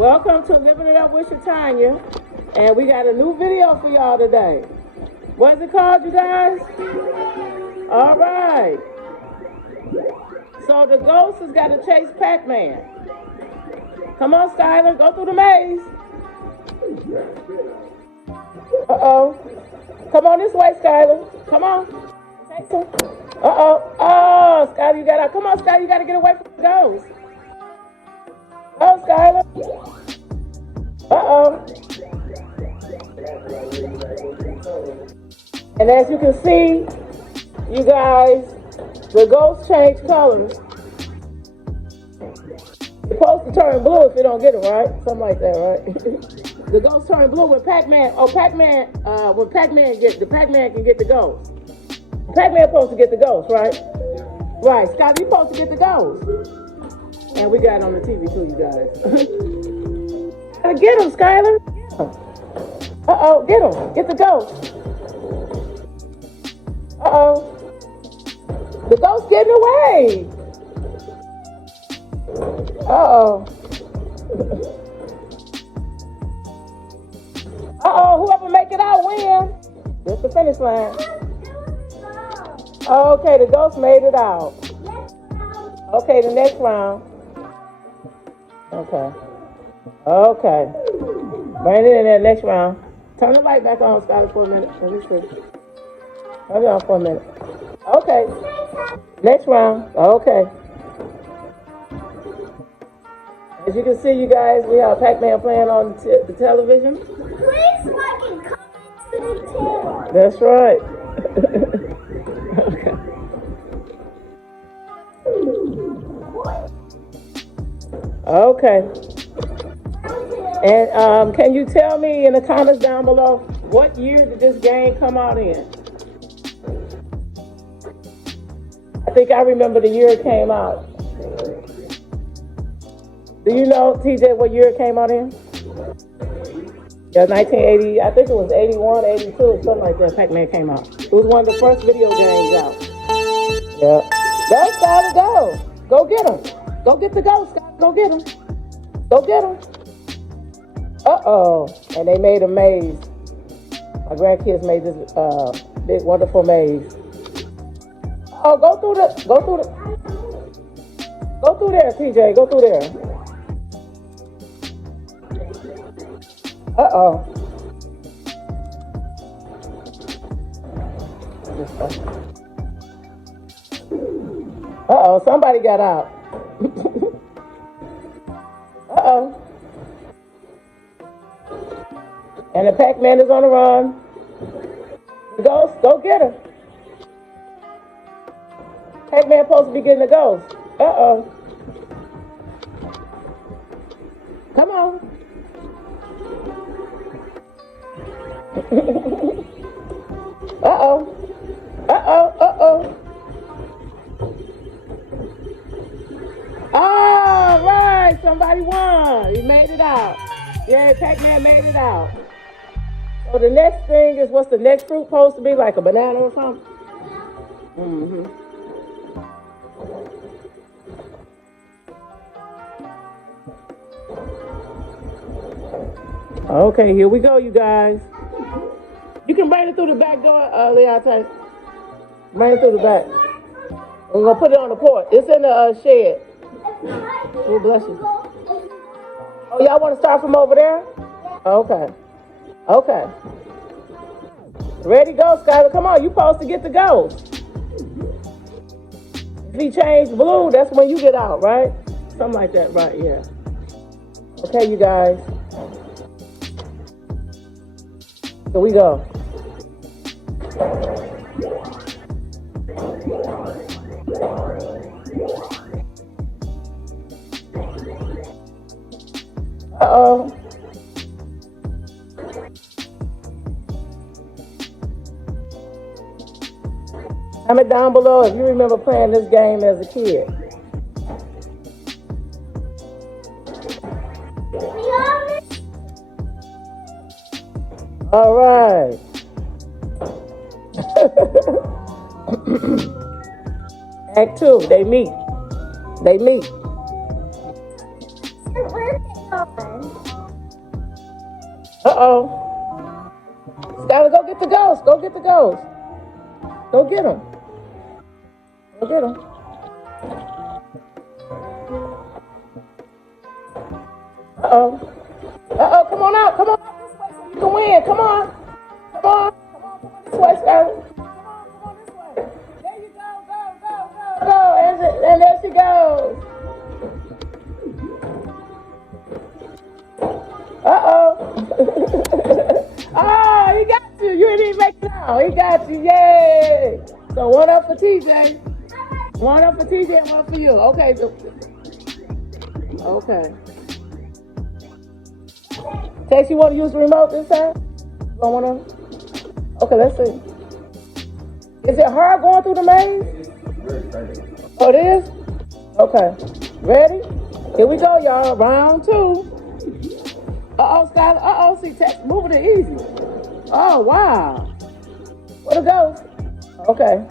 Welcome to Living It Up with Shatanya. And we got a new video for y'all today. What is it called, you guys? All right. So the ghost has got to chase Pac-Man. Come on, Skylar, go through the maze. Uh-oh. Come on this way, Skylar. Come on. Chase him. Uh-oh. Oh, Skylar, you got to, come on, Skylar, you got to get away from the ghost. Go, Skylar. Uh-oh. And as you can see, you guys, the ghost changed colors. It's supposed to turn blue if you don't get it, right? Something like that, right? The ghost turned blue when Pac-Man, when Pac-Man can get the ghost. Pac-Man supposed to get the ghost, right? Right, Scott, you supposed to get the ghost. And we got it on the TV too, you guys. Gotta get him, Skylar. Uh-oh, get him. Get the ghost. Uh-oh. The ghost getting away. Uh-oh. Uh-oh, whoever make it out win. That's the finish line. Okay, the ghost made it out. Okay, the next round. Okay. Okay. Bring it in there next round. Turn the light back on, Skylar, for a minute. Let me see. Turn it on for a minute. Okay. Next round. Okay. As you can see, you guys, we have Pac-Man playing on the television. Please like and comment to the channel. That's right. Okay. And can you tell me in the comments down below, what year did this game come out in? I think I remember the year it came out. Do you know, TJ, what year it came out in? Yeah, 1980, I think it was 81, 82, something like that. Pac-Man came out. It was one of the first video games out. Yeah. Go, Skylar, go. Go get him. Go get the ghost, Skylar. Go get him. Go get him. Uh-oh. And they made a maze. My grandkids made this big, wonderful maze. Oh, go through there, TJ. Go through there. Uh-oh. Uh-oh, somebody got out. Uh-oh. And the Pac-Man is on the run. The ghost, go get her. Pac-Man supposed to be getting the ghost. Uh-oh. Come on. Uh-oh. Uh-oh. Uh-oh. All right. Somebody won. He made it out. Yeah, Pac-Man made it out. So the next thing is, what's the next fruit supposed to be? Like a banana or something? Mm-hmm. Okay, here we go, you guys. You can bring it through the back door, Leontay. Bring it through the back. We're going to put it on the porch. It's in the shed. Oh, bless you. Oh, y'all want to start from over there? Okay. Okay. Ready, go, Skylar. Come on, you supposed to get the ghost. If he changed blue, that's when you get out, right? Something like that, right, yeah. Okay, you guys. Here we go. Uh-oh. Comment down below if you remember playing this game as a kid. All right. Act 2, they meet. Uh-oh. Skylar, go get the ghost. Go get the ghost. Go get him. Go get him. Uh-oh. Uh-oh, come on out. Come on out this way so you can win. Come on. Come on. Come on, come on this way, Skylar. Come on this way. There you go. Go, go, go, go. And there she goes. Uh-oh. Oh, he got you. You didn't even make it out. He got you. Yay. So one up for TJ. One up for TJ and one for you. Okay. Okay. Tex, you want to use the remote this time? You don't want to? Okay, let's see. Is it hard going through the maze? Oh, it is? Okay. Ready? Here we go, y'all. Round 2. Uh-oh, Skylar. Uh-oh, see, Tex moving it easy. Oh, wow. Where to go? Okay.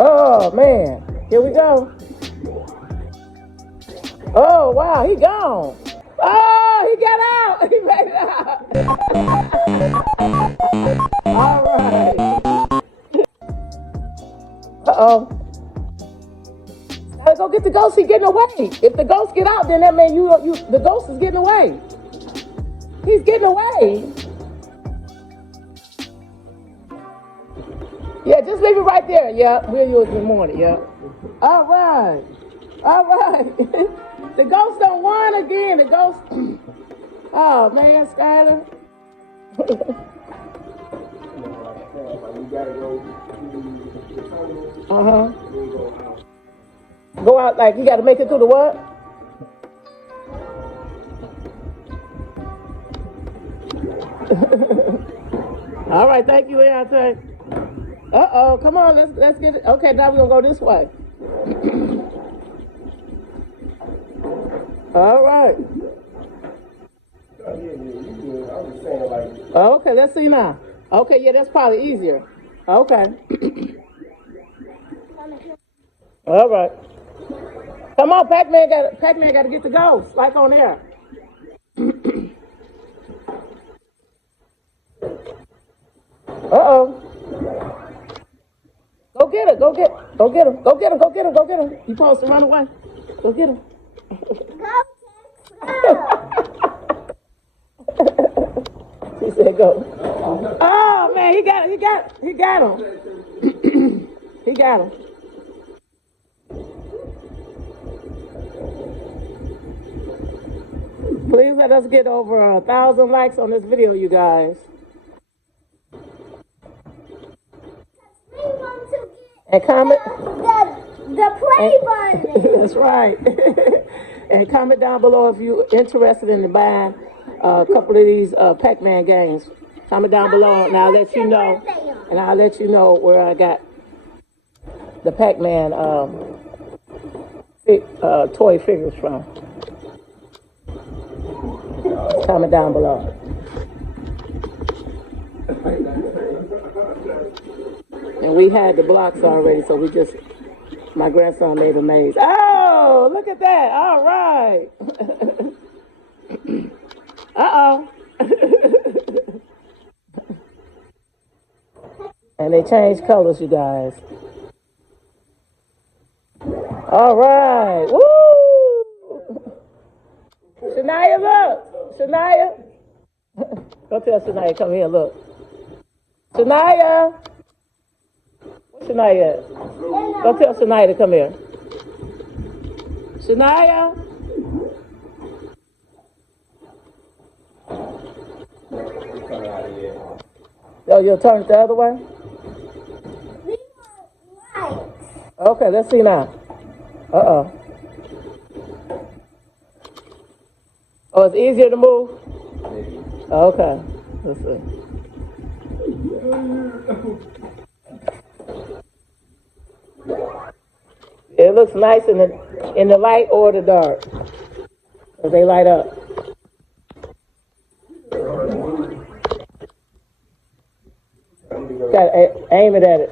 Oh, man. Here we go. Oh, wow, he gone. Oh, he got out. He made it out. All right. Uh-oh. Gotta go get the ghost. He's getting away. If the ghost get out, then that means the ghost is getting away. He's getting away. Yeah, just leave it right there. Yeah, we'll use it in the morning. Yeah. All right. All right. The ghost don't won again. The ghost. Oh man, Skylar. Uh-huh. Go out like you got to make it through the what? All right, thank you, Leontay. Uh-oh, come on, let's get it. Okay, now we're gonna go this way. All right. Okay, let's see now. Okay, yeah, that's probably easier. Okay. All right. Come on, Pac-Man got to get the ghost, like on there. Uh-oh. Go get her, go get him, go get him, go get him, go get him. You supposed to run away. Go get him. She said go. Oh man, he got him. He got him. He got him. Please let us get over 1,000 likes on this video, you guys. And comment. The play button. That's right. And comment down below if you're interested in buying a couple of these Pac-Man games. Comment down below and I'll let you know. And I'll let you know where I got the Pac-Man toy figures from. Comment down below. And we had the blocks already, so my grandson made a maze. Oh, look at that. All right. Uh-oh. And they changed colors, you guys. All right. Woo! Shania, look. Shania. Go tell Shania, come here, look. Shania. Where's Shania at? Go tell Shania to come here. Shania. Oh, you'll turn it the other way? Okay, let's see now. Uh-oh. Oh, it's easier to move? Okay. Let's see. It looks nice in the light or the dark. Because they light up. Got to aim it at it.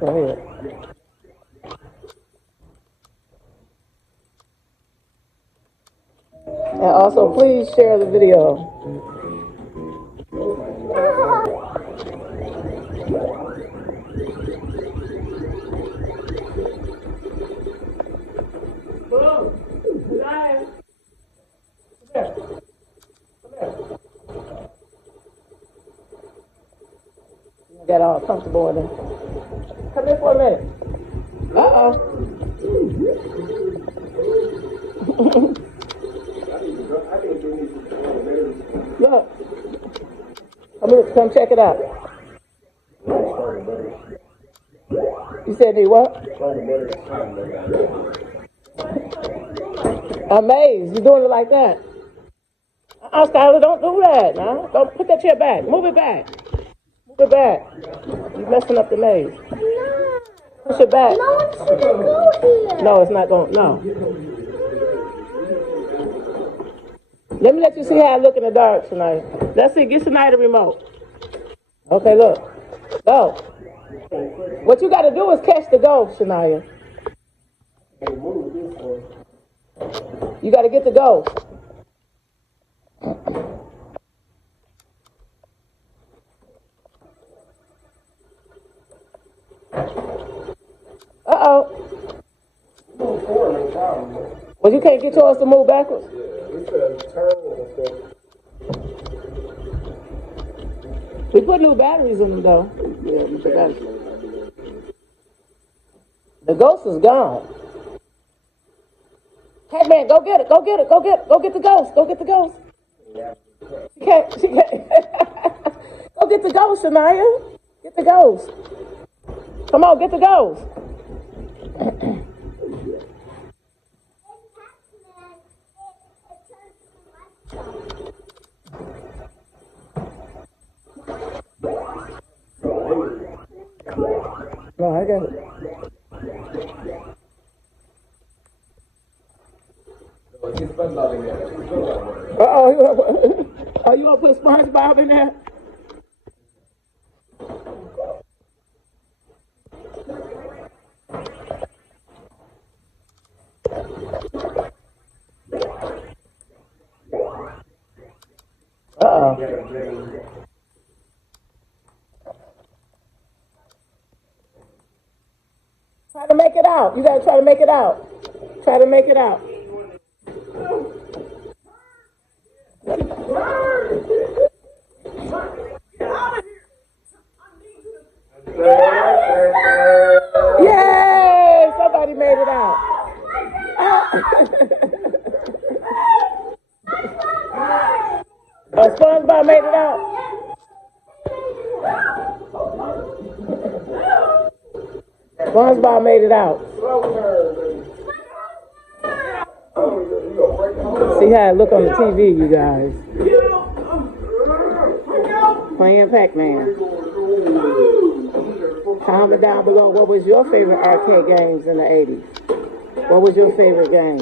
Go ahead. And also, please share the video. Get all comfortable in it. Come here for a minute. Uh-oh. Look. Come here, come check it out. You said need what? Amazed. You doing it like that? Skylar, don't do that now. Don't put that chair back. Move it back. Move it back. You're messing up the maze. No. Push it back. No one should go here. No, it's not going. No. Let me let you see how I look in the dark tonight. Let's see. Get Shania the remote. Okay, look. Go. What you got to do is catch the ghost, Shania. You got to get the ghost. Uh-oh. Well, you can't get yours to move backwards. We put new batteries in them, though. Yeah, we put batteries. The ghost is gone. Hey, man, go get it. Go get it. Go get the ghost. Go get the ghost. She can't. Go get the ghost, Shania. Get the ghost. Come on, get the ghost. No, I got it. Uh-oh. Oh, you want to put SpongeBob in there? Uh-oh. Try to make it out. You got to try to make it out. Try to make it out. Yay! Somebody made it out. Oh, SpongeBob made it out. SpongeBob made it out. See how it look on the TV, you guys. Playing Pac-Man. Comment down below, what was your favorite arcade games in the 80s? What was your favorite game?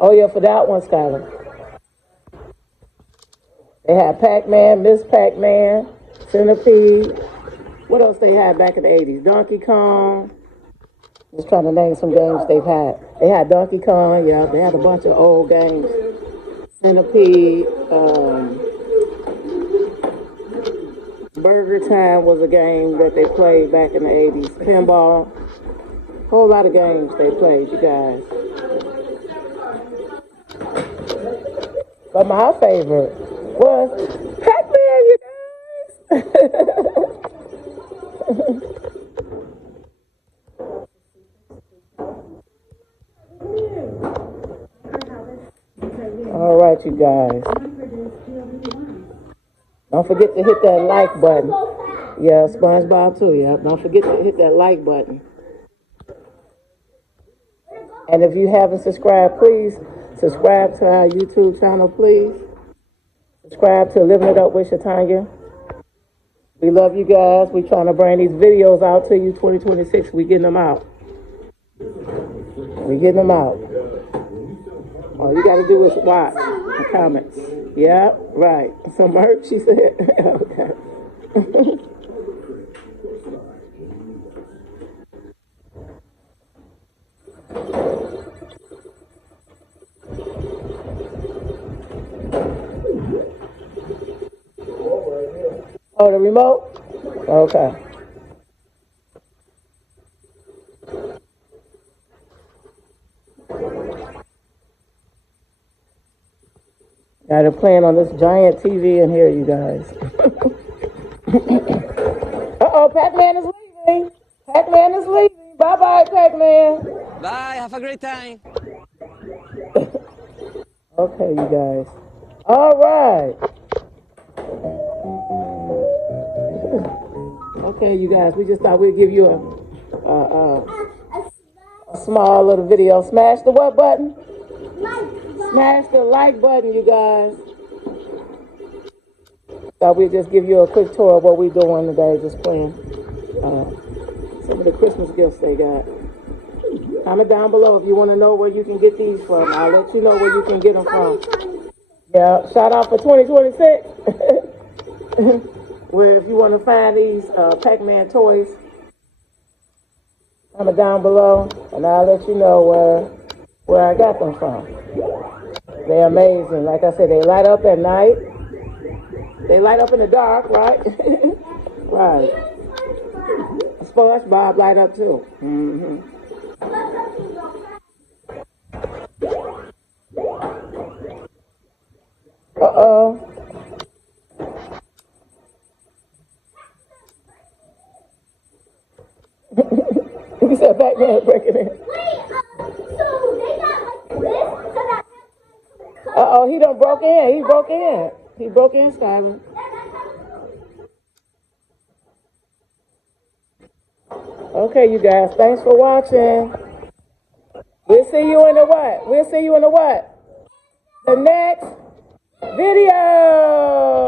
Oh yeah, for that one, Skylar. They had Pac-Man, Miss Pac-Man, Centipede. What else they had back in the 80s? Donkey Kong. Just trying to name some games they've had. They had Donkey Kong, yeah. They had a bunch of old games. Centipede. Burger Time was a game that they played back in the 80s. Pinball. A whole lot of games they played, you guys. But my favorite was Pac-Man, you guys. All right, you guys. Don't forget to hit that like button. Yeah, SpongeBob too, yeah. Don't forget to hit that like button. And if you haven't subscribed, please subscribe to our YouTube channel, please. Subscribe to Living It Up with Shatanya. We love you guys. We're trying to bring these videos out to you 2026. We getting them out. We getting them out. All you got to do is watch the comments. Yeah, right. Some merch, she said. Okay. Oh, the remote? Okay. Got it playing on this giant TV in here, you guys. Uh-oh, Pac-Man is leaving. Pac-Man is leaving. Bye-bye, Pac-Man. Bye, have a great time. Okay, you guys. All right. Okay, you guys. We just thought we'd give you a small little video. Smash the what button? Smash the like button, you guys. Thought we'd just give you a quick tour of what we're doing today. Just playing some of the Christmas gifts they got. Comment down below if you want to know where you can get these from. I'll let you know where you can get them from. Yeah, shout out for 2026. Where if you want to find these Pac-Man toys, comment down below and I'll let you know where I got them from. They're amazing. Like I said, they light up at night. They light up in the dark, right? Right. SpongeBob light up too. Mm-hmm. Uh-oh. You said Pac-Man breaking in. Wait, so they got like this so that Uh-oh, he done broke in. He broke in. He broke in, Skyler. Okay, you guys, thanks for watching. We'll see you in the what? We'll see you in the what? The next video.